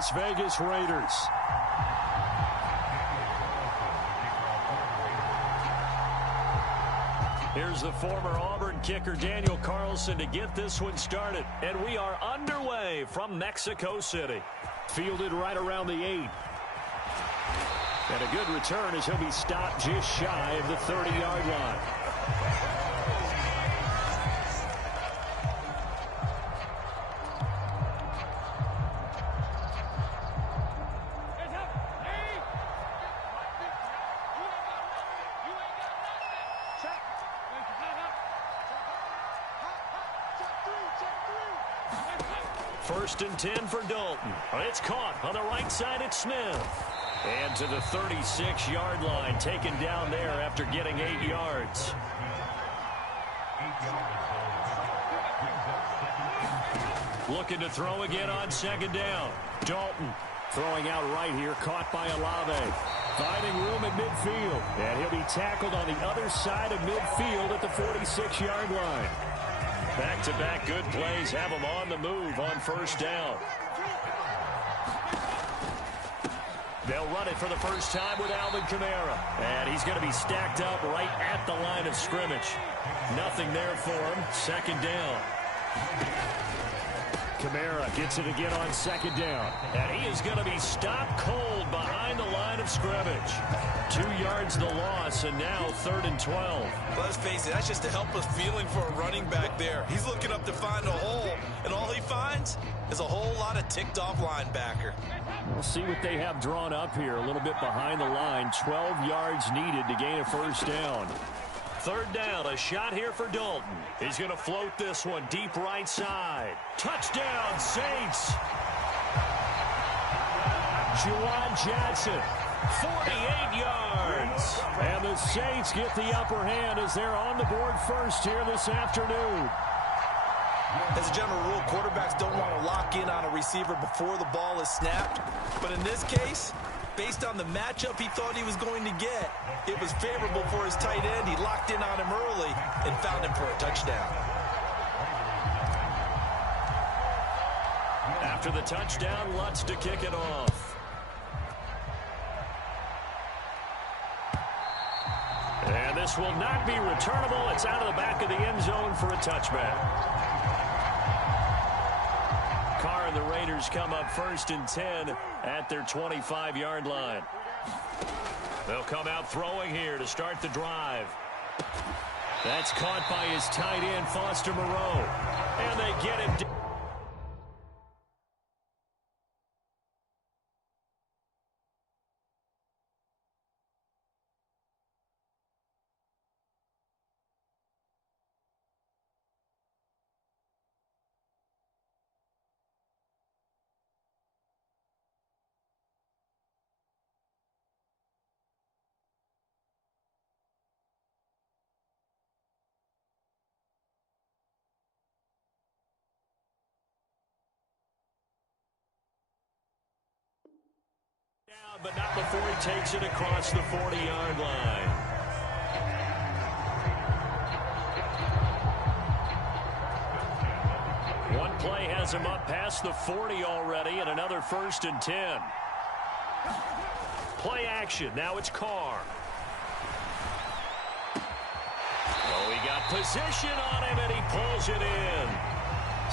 Las Vegas Raiders. Here's the former Auburn kicker Daniel Carlson to get this one started. And we are underway from Mexico City. Fielded right around the 8. And a good return as he'll be stopped just shy of the 30-yard line. First and 10 for Dalton. It's caught on the right side. It's Smith. And to the 36-yard line, taken down there after getting 8 yards. Looking to throw again on second down. Dalton throwing out right here, caught by Olave. Finding room at midfield. And he'll be tackled on the other side of midfield at the 46-yard line. Back-to-back good plays have him on the move on first down. They'll run it for the first time with Alvin Kamara. And he's going to be stacked up right at the line of scrimmage. Nothing there for him. Second down. Kamara gets it again on second down. And he is going to be stopped cold behind the line of scrimmage. 2 yards the loss, and now 3rd and 12. Let's face it, that's just a helpless feeling for a running back there. He's looking up to find a hole, and all he finds is a whole lot of ticked-off linebacker. We'll see what they have drawn up here. A little bit behind the line. 12 yards needed to gain a first down. 3rd down, a shot here for Dalton. He's going to float this one deep right side. Touchdown, Saints. Juwan Johnson, 48 yards. And the Saints get the upper hand as they're on the board first here this afternoon. As a general rule, quarterbacks don't want to lock in on a receiver before the ball is snapped. But in this case, based on the matchup he thought he was going to get, it was favorable for his tight end. He locked in on him early and found him for a touchdown. After the touchdown, Lutz to kick it off. And this will not be returnable. It's out of the back of the end zone for a touchback. Carr and the Raiders come up 1st and 10 at their 25-yard line. They'll come out throwing here to start the drive. That's caught by his tight end, Foster Moreau. And they get him down. But not before he takes it across the 40-yard line. One play has him up past the 40 already, and another 1st and 10. Play action. Now it's Carr. Oh, he got position on him, and he pulls it in.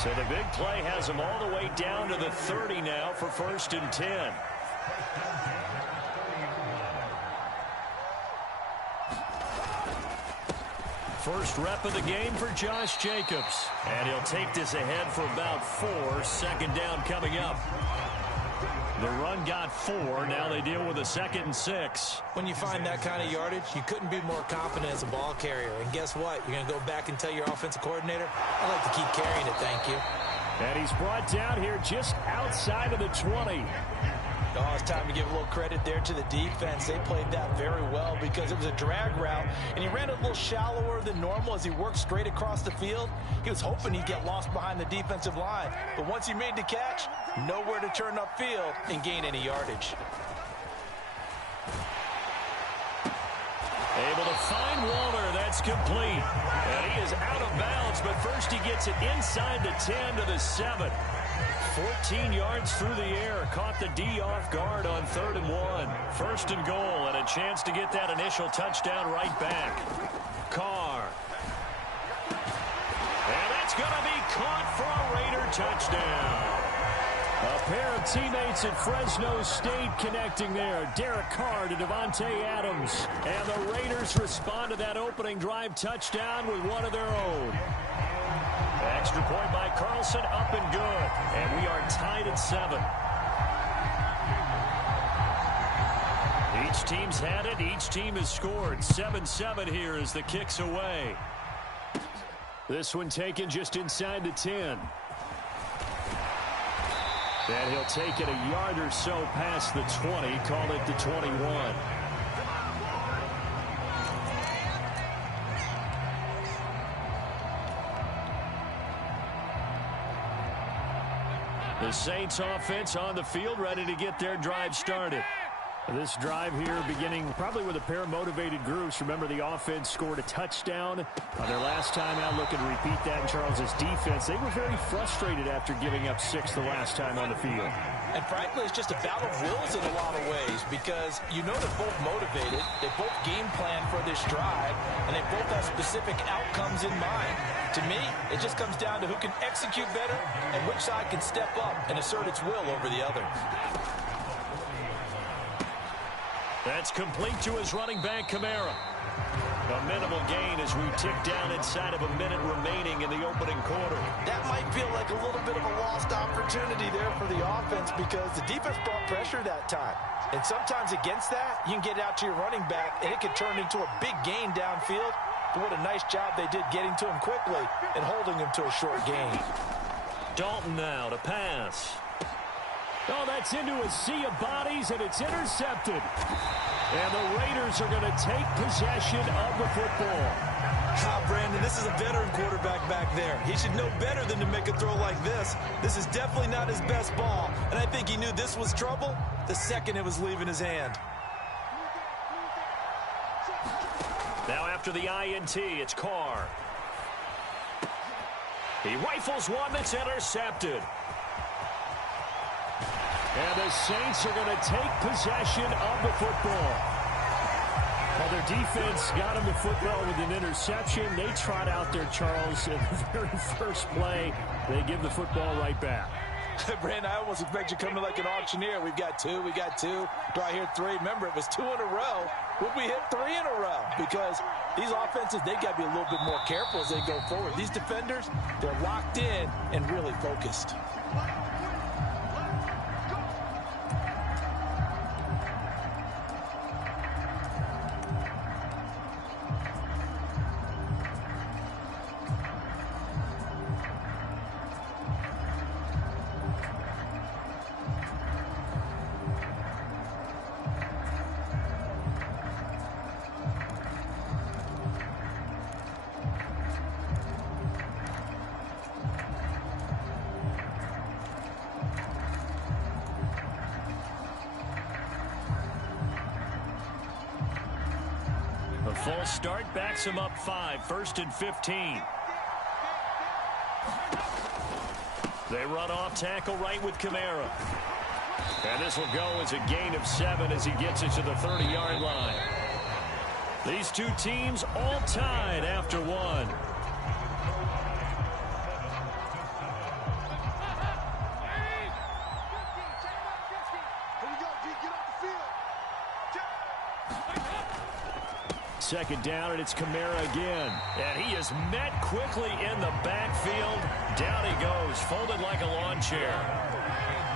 So the big play has him all the way down to the 30 now for 1st and 10. First rep of the game for Josh Jacobs. And he'll take this ahead for about 4. 2nd down coming up. The run got 4. Now they deal with a 2nd and 6. When you find that kind of yardage, you couldn't be more confident as a ball carrier. And guess what? You're going to go back and tell your offensive coordinator, I'd like to keep carrying it, thank you. And he's brought down here just outside of the 20. Oh, it's time to give a little credit there to the defense. They played that very well because it was a drag route, and he ran a little shallower than normal as he worked straight across the field. He was hoping he'd get lost behind the defensive line, but once he made the catch, nowhere to turn upfield and gain any yardage. Able to find Walter. That's complete. And he is out of bounds, but first he gets it inside the 10 to the 7. 14 yards through the air. Caught the D off guard on 3rd and 1. 1st and goal, and a chance to get that initial touchdown right back. Carr. And that's going to be caught for a Raider touchdown. A pair of teammates at Fresno State connecting there. Derek Carr to Devontae Adams. And the Raiders respond to that opening drive touchdown with one of their own. Extra point by Carlson, up and good. And we are tied at 7. Each team's had it. Each team has scored. 7-7 here as the kick's away. This one taken just inside the 10. And he'll take it a yard or so past the 20. Call it the 21. The Saints offense on the field, ready to get their drive started. This drive here beginning probably with a pair of motivated groups. Remember, the offense scored a touchdown on their last time out. Looking to repeat that in Charles's defense. They were very frustrated after giving up 6 the last time on the field. And frankly, it's just a battle of wills in a lot of ways because you know they're both motivated. They both game plan for this drive, and they both have specific outcomes in mind. To me, it just comes down to who can execute better and which side can step up and assert its will over the other. That's complete to his running back, Kamara. A minimal gain as we tick down inside of a minute remaining in the opening quarter. That might feel like a little bit of a lost opportunity there for the offense because the defense brought pressure that time. And sometimes against that, you can get out to your running back, and it can turn into a big gain downfield. But what a nice job they did getting to him quickly and holding him to a short gain. Dalton now to pass. Oh, that's into a sea of bodies, and it's intercepted. And the Raiders are going to take possession of the football. Brandon, this is a veteran quarterback back there. He should know better than to make a throw like this. This is definitely not his best ball, and I think he knew this was trouble the second it was leaving his hand. Now after the INT, it's Carr. He rifles one that's intercepted. And the Saints are going to take possession of the football. Well, their defense got him the football with an interception. They trot out there, Charles, in the very first play. They give the football right back. Brandon, I almost expect you coming like an auctioneer. We've got 2, we got 2. Do I hear 3? Remember, it was 2 in a row. Would we hit 3 in a row? Because these offenses, they got to be a little bit more careful as they go forward. These defenders, they're locked in and really focused. Full start backs him up 5, 1st and 15. They run off tackle right with Kamara. And this will go as a gain of 7 as he gets it to the 30-yard line. These two teams all tied after 1. Second down, and it's Kamara again. And he is met quickly in the backfield. Down he goes, folded like a lawn chair.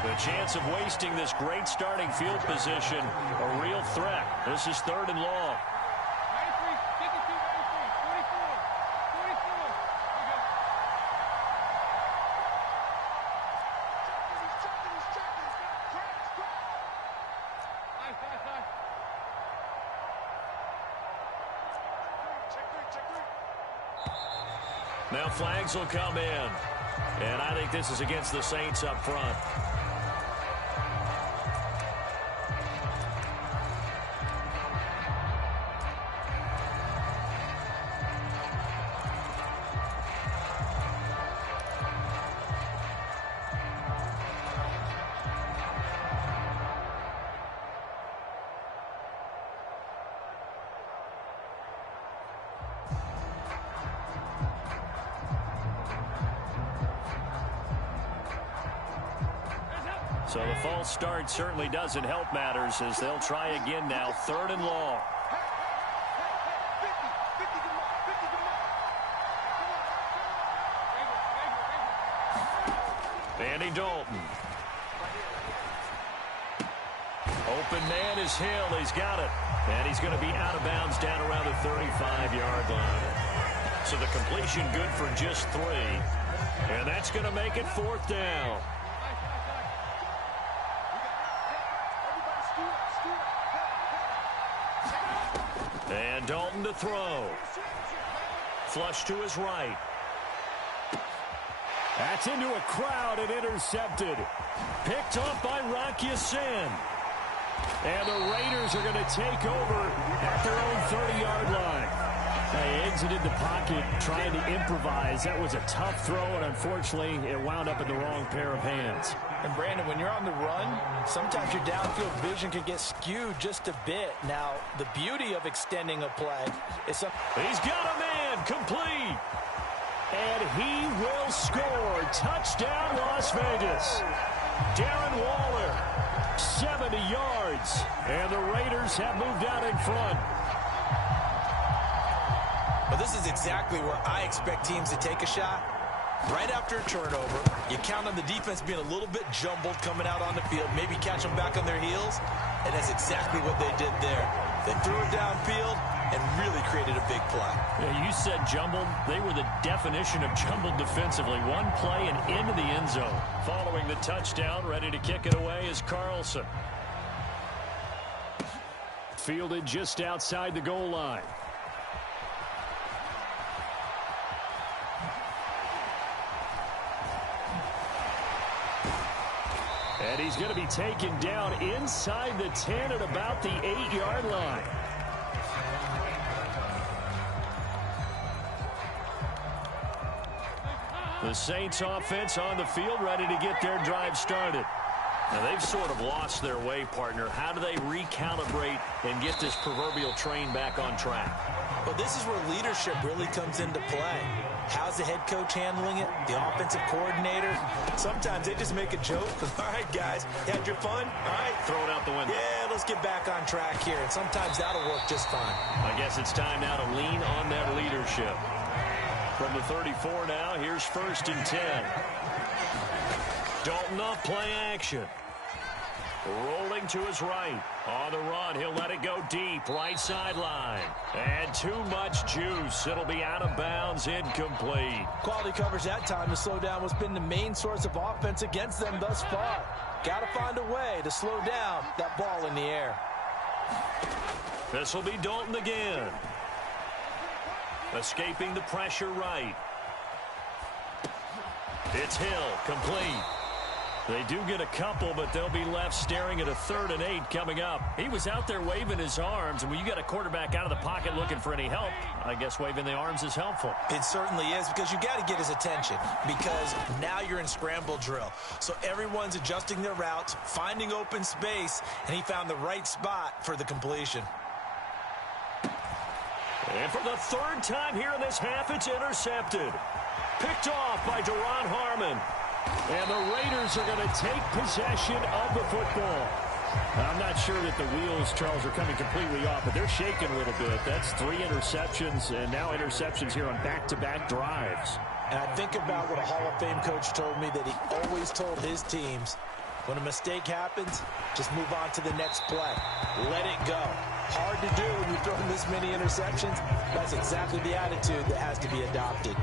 The chance of wasting this great starting field position, a real threat. This is 3rd and long. Now flags will come in. And I think this is against the Saints up front. So the false start certainly doesn't help matters as they'll try again now. 3rd and long. Andy Dalton. Open man is Hill. He's got it. And he's going to be out of bounds down around the 35-yard line. So the completion good for just 3. And that's going to make it 4th down. And Dalton to throw. Flush to his right. That's into a crowd and intercepted. Picked off by Rock Ya-Sin. And the Raiders are going to take over at their own 30-yard line. They exited the pocket trying to improvise. That was a tough throw, and unfortunately, it wound up in the wrong pair of hands. And, Brandon, when you're on the run, sometimes your downfield vision can get skewed just a bit. Now, the beauty of extending a play is he's got a man complete. And he will score. Touchdown, Las Vegas. Darren Waller, 70 yards. And the Raiders have moved out in front. Well, this is exactly where I expect teams to take a shot. Right after a turnover, you count on the defense being a little bit jumbled coming out on the field, maybe catch them back on their heels, and that's exactly what they did there. They threw it downfield and really created a big play. Yeah, you said jumbled. They were the definition of jumbled defensively. One play and into the end zone. Following the touchdown, ready to kick it away is Carlson. Fielded just outside the goal line. And he's going to be taken down inside the 10 at about the 8-yard line. The Saints offense on the field ready to get their drive started. Now they've sort of lost their way, partner. How do they recalibrate and get this proverbial train back on track? Well, this is where leadership really comes into play. How's the head coach handling it? The offensive coordinator? Sometimes they just make a joke. All right, guys, you had your fun? All right. Throw it out the window. Yeah, let's get back on track here. And sometimes that'll work just fine. I guess it's time now to lean on that leadership. From the 34 now, here's 1st and 10. Dalton off play action. Rolling to his right. On the run, he'll let it go deep. Right sideline. And too much juice. It'll be out of bounds, incomplete. Quality coverage that time to slow down what's been the main source of offense against them thus far. Got to find a way to slow down that ball in the air. This will be Dalton again. Escaping the pressure right. It's Hill, complete. They do get a couple, but they'll be left staring at a 3rd and 8 coming up. He was out there waving his arms, and when you got a quarterback out of the pocket looking for any help, I guess waving the arms is helpful. It certainly is, because you got to get his attention, because now you're in scramble drill. So everyone's adjusting their routes, finding open space, and he found the right spot for the completion. And for the 3rd time here in this half, it's intercepted. Picked off by Deron Harmon. And the Raiders are going to take possession of the football. I'm not sure that the wheels, Charles, are coming completely off, but they're shaking a little bit. That's 3 interceptions, and now interceptions here on back-to-back drives. And I think about what a Hall of Fame coach told me, that he always told his teams, when a mistake happens, just move on to the next play. Let it go. Hard to do when you're throwing this many interceptions. That's exactly the attitude that has to be adopted.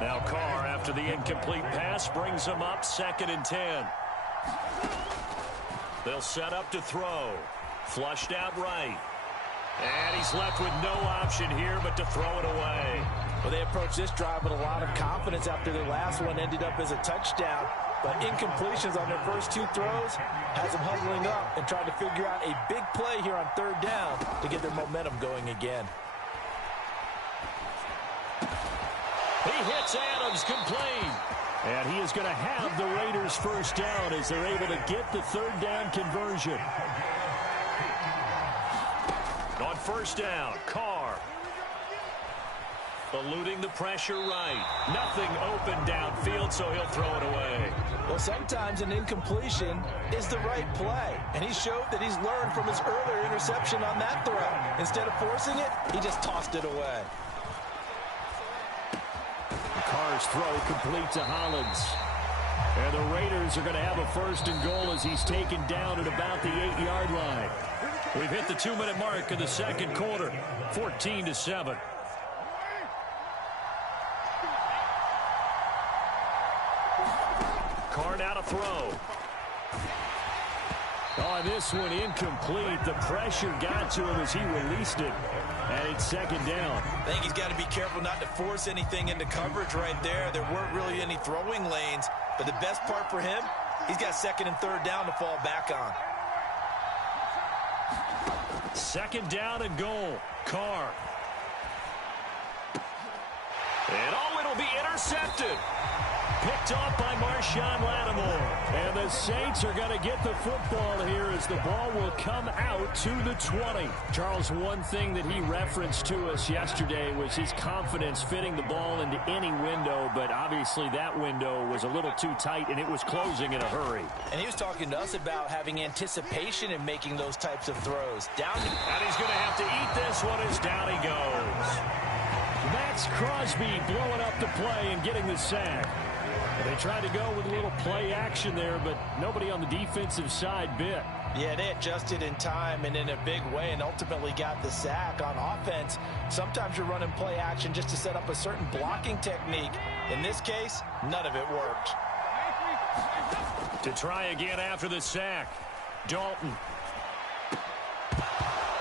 Now Carr, after the incomplete pass, brings him up 2nd and 10. They'll set up to throw. Flushed out right. And he's left with no option here but to throw it away. Well, they approached this drive with a lot of confidence after their last one ended up as a touchdown. But incompletions on their first 2 throws has them huddling up and trying to figure out a big play here on 3rd down to get their momentum going again. He hits Adams, complete. And he is going to have the Raiders' 1st down as they're able to get the 3rd down conversion. On 1st down, Carr. Eluding the pressure right. Nothing open downfield, so he'll throw it away. Well, sometimes an incompletion is the right play, and he showed that he's learned from his earlier interception on that throw. Instead of forcing it, he just tossed it away. Carr's throw complete to Hollins. And the Raiders are going to have a 1st and goal as he's taken down at about the 8-yard line. We've hit the 2-minute mark of the second quarter, 14-7. Carr now to throw. Oh, this one incomplete. The pressure got to him as he released it. And it's 2nd down. I think he's got to be careful not to force anything into coverage right there. There weren't really any throwing lanes. But the best part for him, he's got 2nd and 3rd down to fall back on. 2nd down and goal. Carr. And it'll be intercepted. Picked off by Marshawn Lattimore. And the Saints are going to get the football here as the ball will come out to the 20. Charles, one thing that he referenced to us yesterday was his confidence fitting the ball into any window, but obviously that window was a little too tight and it was closing in a hurry. And he was talking to us about having anticipation in making those types of throws. And he's going to have to eat this one as down he goes. Max Crosby blowing up the play and getting the sack. They tried to go with a little play action there, but nobody on the defensive side bit. Yeah, they adjusted in time and in a big way and ultimately got the sack. On offense, sometimes you're running play action just to set up a certain blocking technique. In this case, none of it worked. To try again after the sack, Dalton.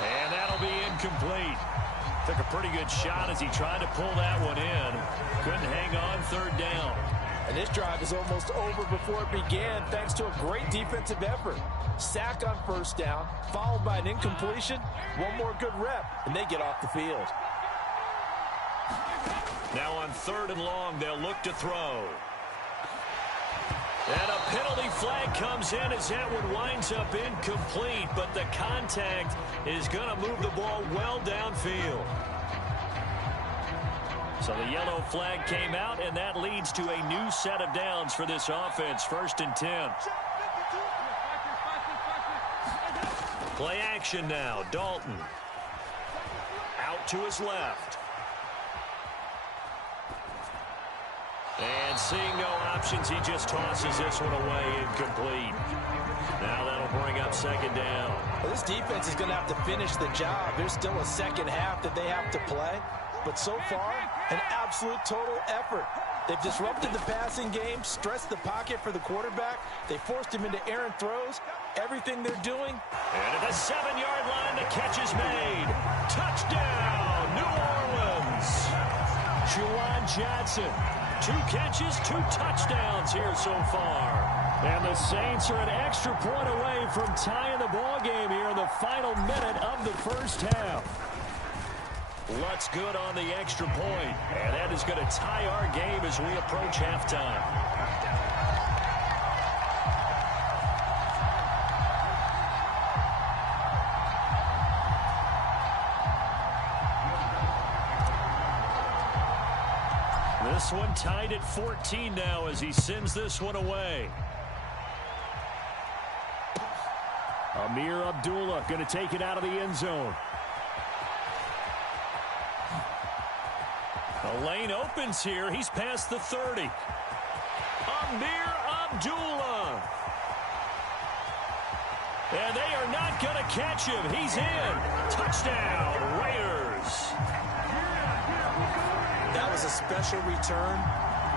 And that'll be incomplete. Took a pretty good shot as he tried to pull that one in. Couldn't hang on, 3rd down. And this drive is almost over before it began thanks to a great defensive effort. Sack on 1st down, followed by an incompletion. One more good rep, and they get off the field. Now on 3rd and long, they'll look to throw. And a penalty flag comes in as that one winds up incomplete, but the contact is going to move the ball well downfield. So the yellow flag came out, and that leads to a new set of downs for this offense. 1st and 10. Play action now. Dalton. Out to his left. And seeing no options, he just tosses this one away incomplete. Now that'll bring up 2nd down. Well, this defense is going to have to finish the job. There's still a 2nd half that they have to play. But so far, an absolute total effort. They've disrupted the passing game, stressed the pocket for the quarterback. They forced him into errant throws. Everything they're doing. And at the 7-yard line, the catch is made. Touchdown, New Orleans. Juwan Johnson. 2 catches, 2 touchdowns here so far. And the Saints are an extra point away from tying the ball game here in the final minute of the 1st half. Lutz good on the extra point, and that is going to tie our game as we approach halftime. This one tied at 14 now as he sends this one away. Amir Abdullah going to take it out of the end zone. The lane opens here. He's past the 30. Amir Abdullah. And they are not going to catch him. He's in. Touchdown, Raiders. That was a special return,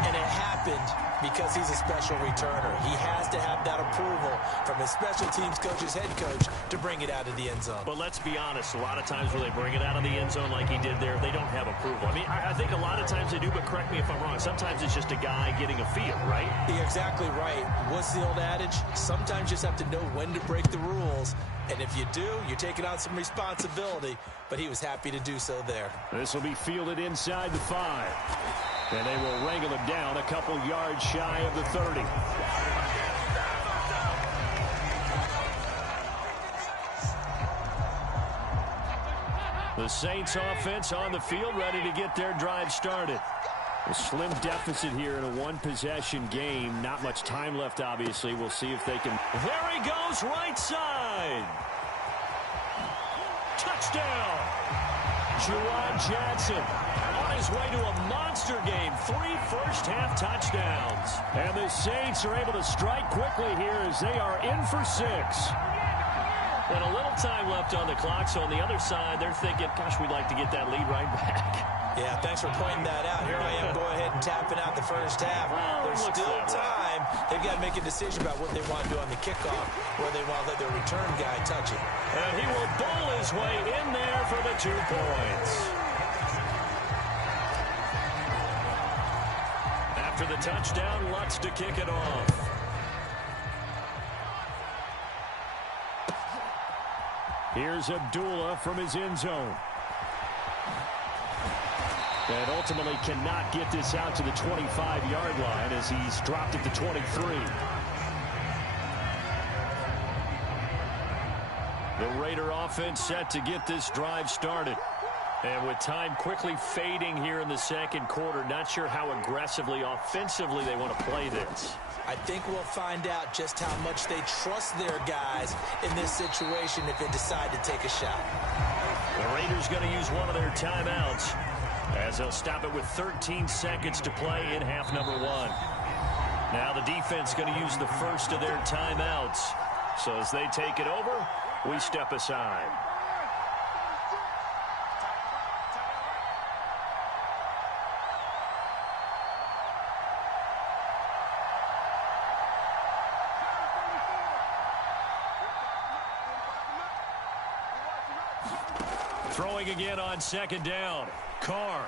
and it happened because he's a special returner. He has to have that approval from his special teams coach's head coach to bring it out of the end zone. But let's be honest, a lot of times when they bring it out of the end zone like he did there, they don't have approval. I mean, I think a lot of times they do, but correct me if I'm wrong. Sometimes it's just a guy getting a feel, right? You're exactly right. What's the old adage? Sometimes you just have to know when to break the rules. And if you do, you're taking on some responsibility. But he was happy to do so there. This will be fielded inside the 5. And they will wrangle him down a couple yards shy of the 30. The Saints offense on the field, ready to get their drive started. A slim deficit here in a one-possession game. Not much time left, obviously. We'll see if they can. There he goes, right side. Touchdown. Juwan Johnson on his way to a monster game. 3 first-half touchdowns. And the Saints are able to strike quickly here as they are in for 6. And a little time left on the clock, so on the other side, they're thinking, gosh, we'd like to get that lead right back. Yeah, thanks for pointing that out. Here I am, go ahead and tapping out the first half. Well, there's still time. They've got to make a decision about what they want to do on the kickoff, where they want to let their return guy touch it. And he will bowl his way in there for the 2 points. After the touchdown, Lutz to kick it off. Here's Abdullah from his end zone. And ultimately cannot get this out to the 25-yard line as he's dropped at the 23. The Raider offense set to get this drive started. And with time quickly fading here in the second quarter, not sure how aggressively, offensively they want to play this. I think we'll find out just how much they trust their guys in this situation if they decide to take a shot. The Raiders going to use one of their timeouts as they'll stop it with 13 seconds to play in half number 1. Now the defense going to use the first of their timeouts. So as they take it over, we step aside. Throwing again on second down. Carr.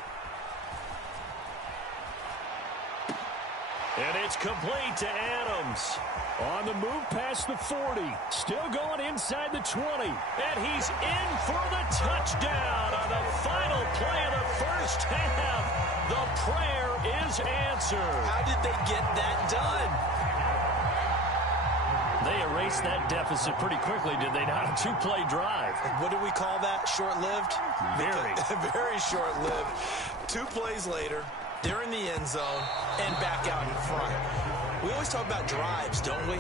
And it's complete to Adams. On the move past the 40. Still going inside the 20. And he's in for the touchdown on the final play of the first half. The prayer is answered. How did they get that done? They erased that deficit pretty quickly, did they not? A 2-play drive. What do we call that? Short-lived? Very. Very short-lived. 2 plays later, they're in the end zone and back out in front. We always talk about drives, don't we?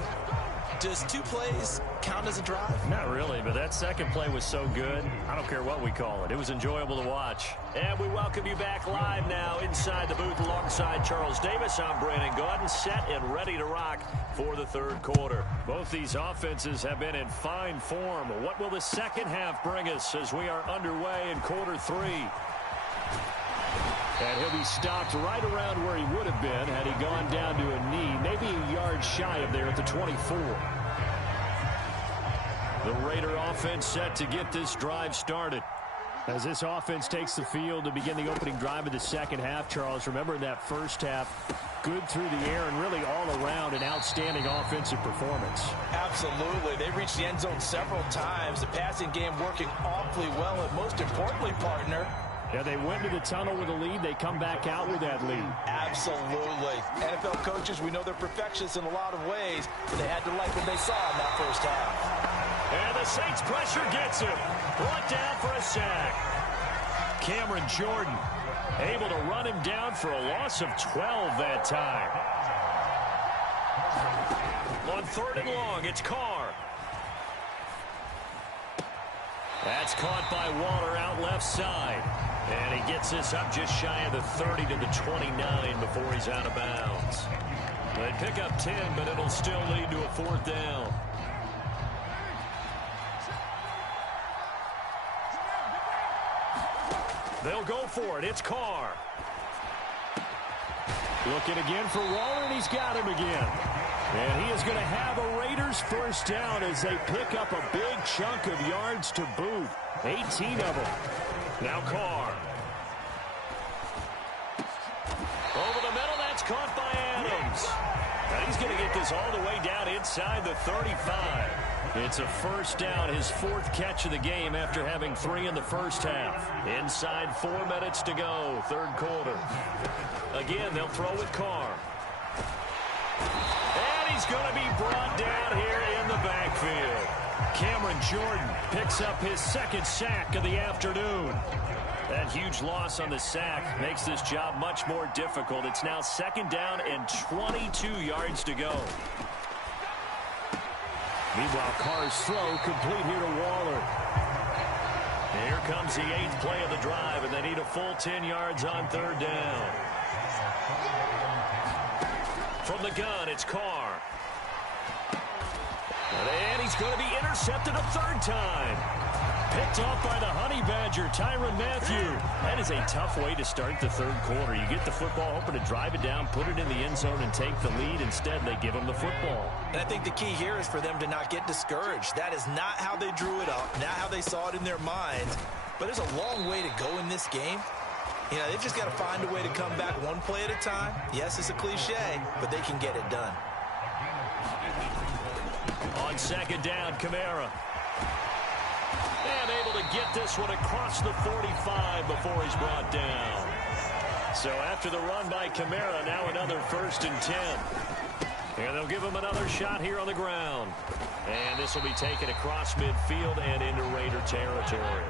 Does 2 plays count as a drive? Not really, but that second play was so good, I don't care what we call it. It was enjoyable to watch. And we welcome you back live now inside the booth alongside Charles Davis. I'm Brandon Gaudin, set and ready to rock for the third quarter. Both these offenses have been in fine form. What will the second half bring us as we are underway in quarter 3? And he'll be stopped right around where he would have been had he gone down to a knee, maybe a yard shy of there at the 24. The Raider offense set to get this drive started. As this offense takes the field to begin the opening drive of the second half, Charles, remember in that first half, good through the air and really all around an outstanding offensive performance. Absolutely. They reached the end zone several times. The passing game working awfully well, and most importantly, partner, yeah, they went to the tunnel with a lead. They come back out with that lead. Absolutely. NFL coaches, we know they're perfectionists in a lot of ways, but they had to like what they saw in that first half. And the Saints pressure gets him. Brought down for a sack. Cameron Jordan able to run him down for a loss of 12 that time. On 3rd and long, it's Carr. That's caught by Waller out left side. And he gets this up just shy of the 30 to the 29 before he's out of bounds. They pick up 10, but it'll still lead to a 4th down. They'll go for it. It's Carr. Looking again for Waller, and he's got him again. And he is going to have a Raiders first down as they pick up a big chunk of yards to boot. 18 of them. Now Carr. Over the middle, that's caught by Adams. And he's going to get this all the way down inside the 35. It's a first down, his 4th catch of the game after having 3 in the first half. Inside 4 minutes to go, 3rd quarter. Again, they'll throw with Carr. And he's going to be brought down here in the backfield. Cameron Jordan picks up his second sack of the afternoon. That huge loss on the sack makes this job much more difficult. It's now second down and 22 yards to go. Meanwhile, Carr's throw complete here to Waller. And here comes the 8th play of the drive, and they need a full 10 yards on third down. From the gun, it's Carr. And he's going to be intercepted a third time. Picked off by the Honey Badger, Tyrann Mathieu. That is a tough way to start the third quarter. You get the football, hoping to drive it down, put it in the end zone, and take the lead. Instead, they give him the football. And I think the key here is for them to not get discouraged. That is not how they drew it up, not how they saw it in their minds. But there's a long way to go in this game. You know, they've just got to find a way to come back one play at a time. Yes, it's a cliche, but they can get it done. On second down, Kamara. And able to get this one across the 45 before he's brought down. So after the run by Kamara, now another 1st and 10. And they'll give him another shot here on the ground. And this will be taken across midfield and into Raider territory.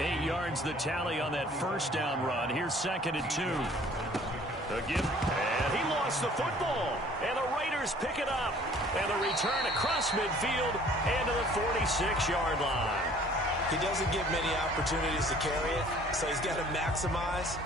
8 yards the tally on that first down run. Here's 2nd and 2. And he lost the football. And the Raiders pick it up. And the return across midfield and to the 46-yard line. He doesn't get many opportunities to carry it, so he's got to maximize.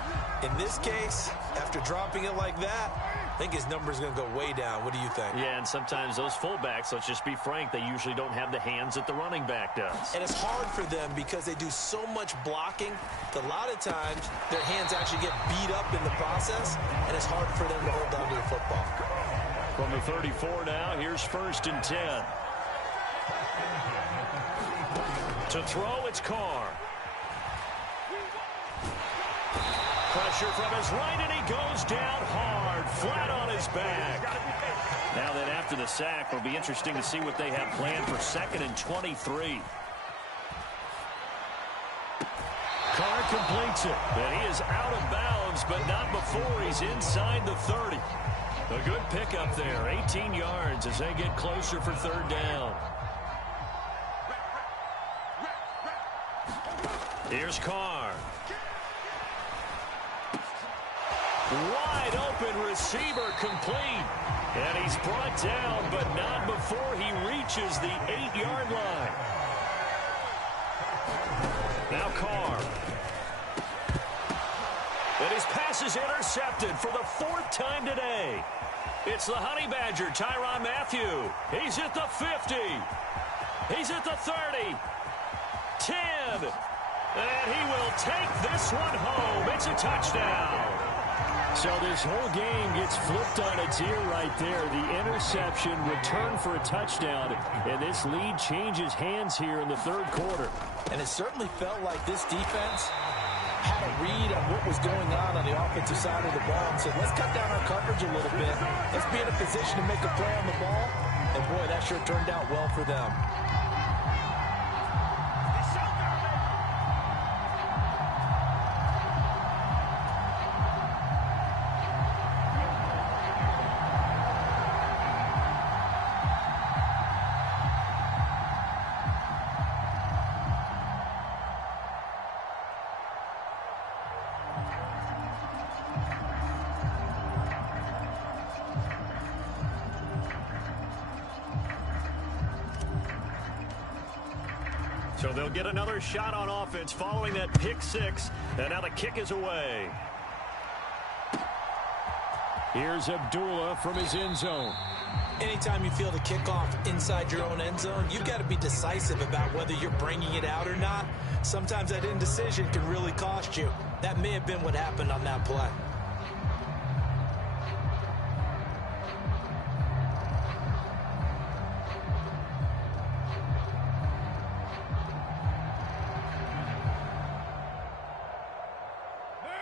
In this case, after dropping it like that, I think his number is going to go way down. What do you think? Yeah, and sometimes those fullbacks, let's just be frank, they usually don't have the hands that the running back does. And it's hard for them because they do so much blocking that a lot of times their hands actually get beat up in the process, and it's hard for them to hold on to the football. From the 34 now, here's 1st and 10. To throw, it's Carr. Pressure from his right, and he goes down hard, flat on his back. Now then, after the sack, it'll be interesting to see what they have planned for 2nd and 23. Carr completes it, and he is out of bounds, but not before he's inside the 30. A good pickup there, 18 yards as they get closer for third down. Here's Carr. Wide open receiver complete. And he's brought down, but not before he reaches the 8-yard line. Now Carr. And his pass is intercepted for the 4th time today. It's the Honey Badger, Tyrann Mathieu. He's at the 50. He's at the 30. 10. And he will take this one home. It's a touchdown. So this whole game gets flipped on its ear right there. The interception, return for a touchdown. And this lead changes hands here in the third quarter. And it certainly felt like this defense had a read on what was going on the offensive side of the ball and said, let's cut down our coverage a little bit. Let's be in a position to make a play on the ball. And boy, that sure turned out well for them. So they'll get another shot on offense following that pick six. And now the kick is away. Here's Abdullah from his end zone. Anytime you feel the kickoff inside your own end zone, you've got to be decisive about whether you're bringing it out or not. Sometimes that indecision can really cost you. That may have been what happened on that play.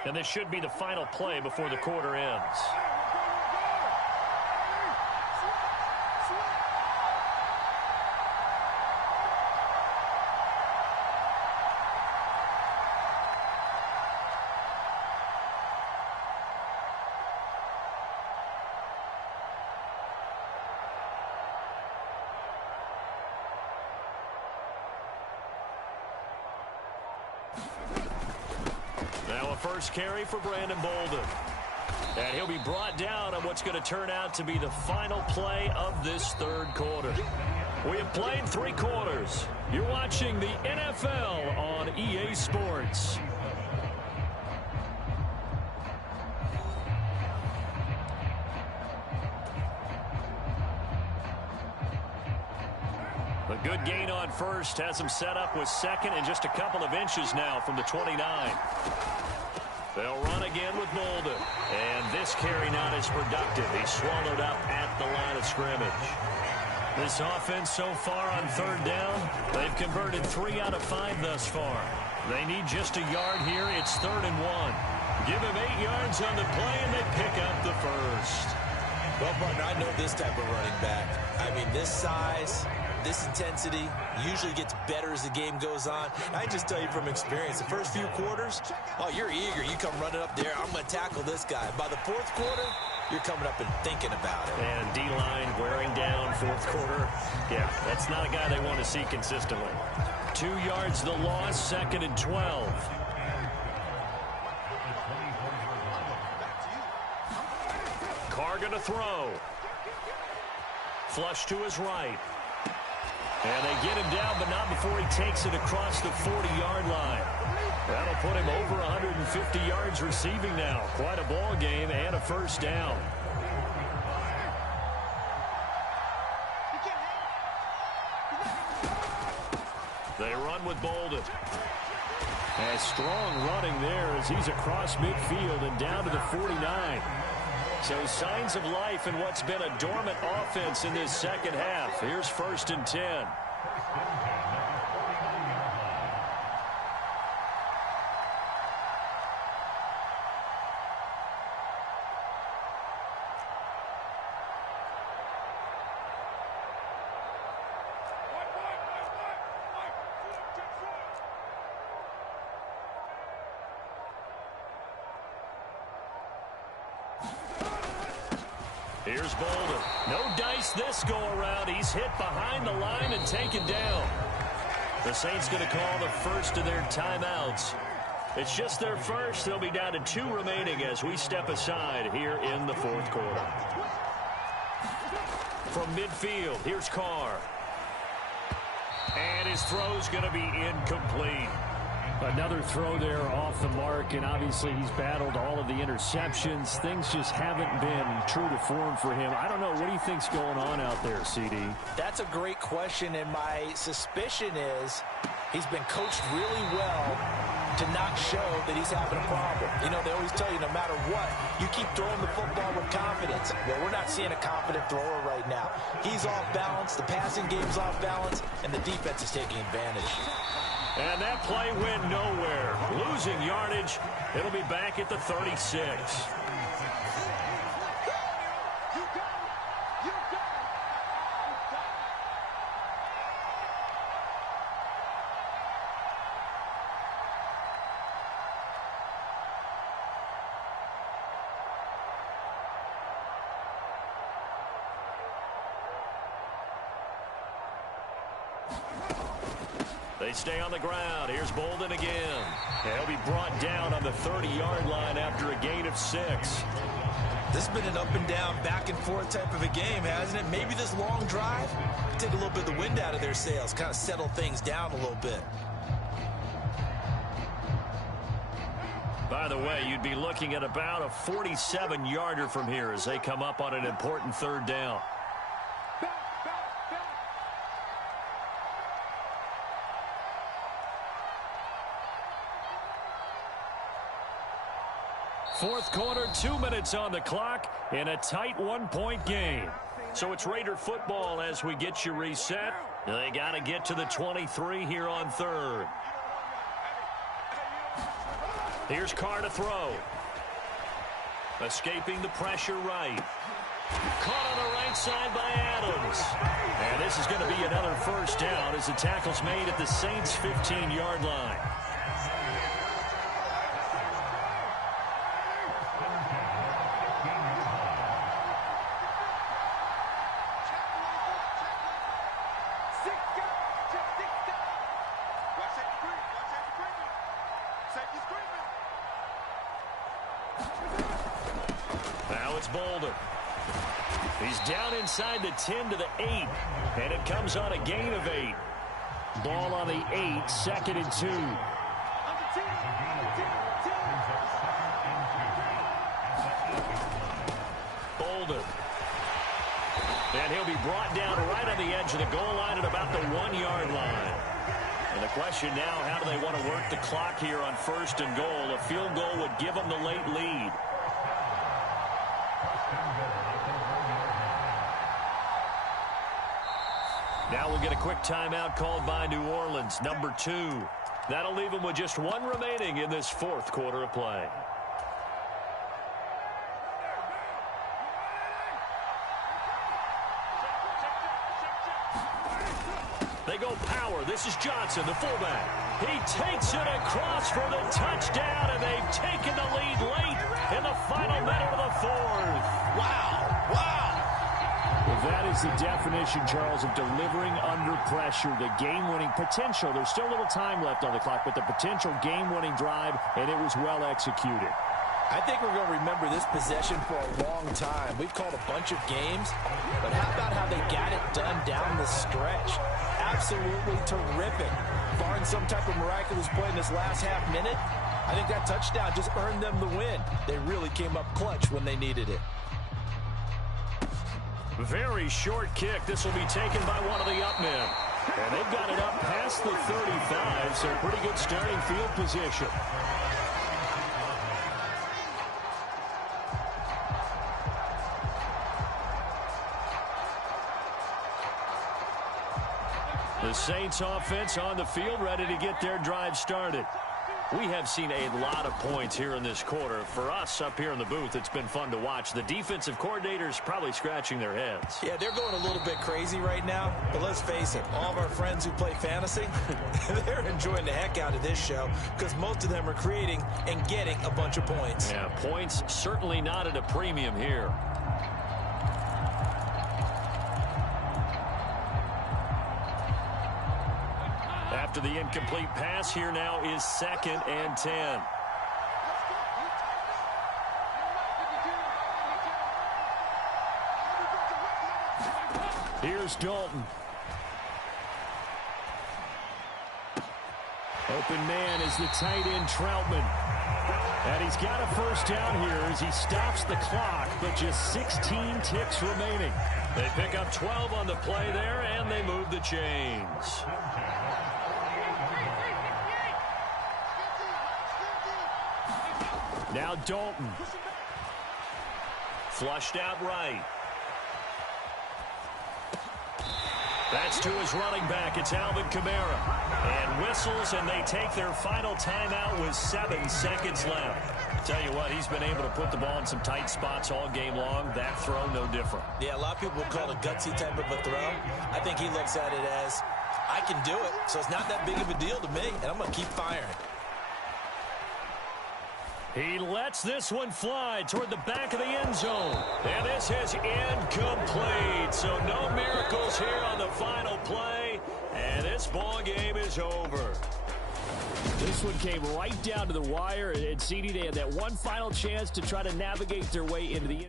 And this should be the final play before the quarter ends. first carry for Brandon Bolden. And he'll be brought down on what's going to turn out to be the final play of this third quarter. We have played 3 quarters. You're watching the NFL on EA Sports. A good gain on first has him set up with second and just a couple of inches now from the 29. They'll run again with Bolden. And this carry not as productive. He's swallowed up at the line of scrimmage. This offense so far on third down, they've converted 3 out of 5 thus far. They need just a yard here. It's 3rd and 1. Give him 8 yards on the play, and they pick up the first. Well, partner, I know this type of running back. I mean, this size, this intensity usually gets better as the game goes on. I just tell you from experience, the first few quarters, oh, you're eager. You come running up there, I'm going to tackle this guy. By the 4th quarter, you're coming up and thinking about it. And D-line wearing down 4th quarter. Yeah, that's not a guy they want to see consistently. 2 yards the loss, 2nd and 12. Carr going to throw. Flush to his right. And they get him down, but not before he takes it across the 40-yard line. That'll put him over 150 yards receiving now. Quite a ball game and a first down. They run with Bolden. And strong running there as he's across midfield and down to the 49. So signs of life in what's been a dormant offense in this second half. Here's 1st and 10. Here's Bolden. No dice this go-around. He's hit behind the line and taken down. The Saints going to call the first of their timeouts. It's just their first. They'll be down to 2 remaining as we step aside here in the 4th quarter. From midfield, here's Carr. And his throw's going to be incomplete. Another throw there off the mark, and obviously he's battled all of the interceptions. Things just haven't been true to form for him. I don't know. What do you think's going on out there, CD? That's a great question, and my suspicion is he's been coached really well to not show that he's having a problem. You know, they always tell you no matter what, you keep throwing the football with confidence. Well, we're not seeing a confident thrower right now. He's off balance, the passing game's off balance, and the defense is taking advantage. And that play went nowhere. Losing yardage. It'll be back at the 36. They stay on the ground. Here's Bolden again. And he'll be brought down on the 30-yard line after a gain of 6. This has been an up and down, back and forth type of a game, hasn't it? Maybe this long drive take a little bit of the wind out of their sails, kind of settle things down a little bit. By the way, you'd be looking at about a 47-yarder from here as they come up on an important 3rd down. Fourth quarter, 2 minutes on the clock in a tight 1-point game. So it's Raider football as we get you reset. They got to get to the 23 here on 3rd. Here's Carr to throw. Escaping the pressure right. Caught on the right side by Adams. And this is going to be another first down as the tackle's made at the Saints' 15-yard line. it's Boulder. He's down inside the 10 to the 8, and it comes on a gain of 8. Ball on the 8, 2nd and 2. Boulder. And he'll be brought down right on the edge of the goal line at about the 1-yard line. And the question now, how do they want to work the clock here on 1st and goal? A field goal would give them the late lead. Now we'll get a quick timeout called by New Orleans, number 2. That'll leave them with just 1 remaining in this 4th quarter of play. They go power. This is Johnson, the fullback. He takes it across for the touchdown, and they've taken the lead late in the final minute of the 4th. Wow. Wow. Well, that is the definition, Charles, of delivering under pressure. The game-winning potential. There's still a little time left on the clock, but the potential game-winning drive, and it was well executed. I think we're going to remember this possession for a long time. We've called a bunch of games, but how about how they got it done down the stretch? Absolutely terrific. Barring some type of miraculous play in this last half minute, I think that touchdown just earned them the win. They really came up clutch when they needed it. Very short kick. This will be taken by one of the up men. And they've got it up past the 35, so pretty good starting field position. The Saints offense on the field, ready to get their drive started. We have seen a lot of points here in this quarter. For us up here in the booth, it's been fun to watch. The defensive coordinators probably scratching their heads. Yeah, they're going a little bit crazy right now. But let's face it, all of our friends who play fantasy, they're enjoying the heck out of this show because most of them are creating and getting a bunch of points. Yeah, points certainly not at a premium here. After the incomplete pass, here now is 2nd and 10. Here's Dalton. Open man is the tight end Troutman. And he's got a first down here as he stops the clock, but just 16 ticks remaining. They pick up 12 on the play there, and they move the chains. Now Dalton. Flushed out right. That's to his running back. It's Alvin Kamara. And whistles, and they take their final timeout with 7 seconds left. Tell you what, he's been able to put the ball in some tight spots all game long. That throw, no different. Yeah, a lot of people would call it a gutsy type of a throw. I think he looks at it as, I can do it, so it's not that big of a deal to me, and I'm going to keep firing. He lets this one fly toward the back of the end zone. And this is incomplete. So no miracles here on the final play. And this ball game is over. This one came right down to the wire. And CD, they had that one final chance to try to navigate their way into the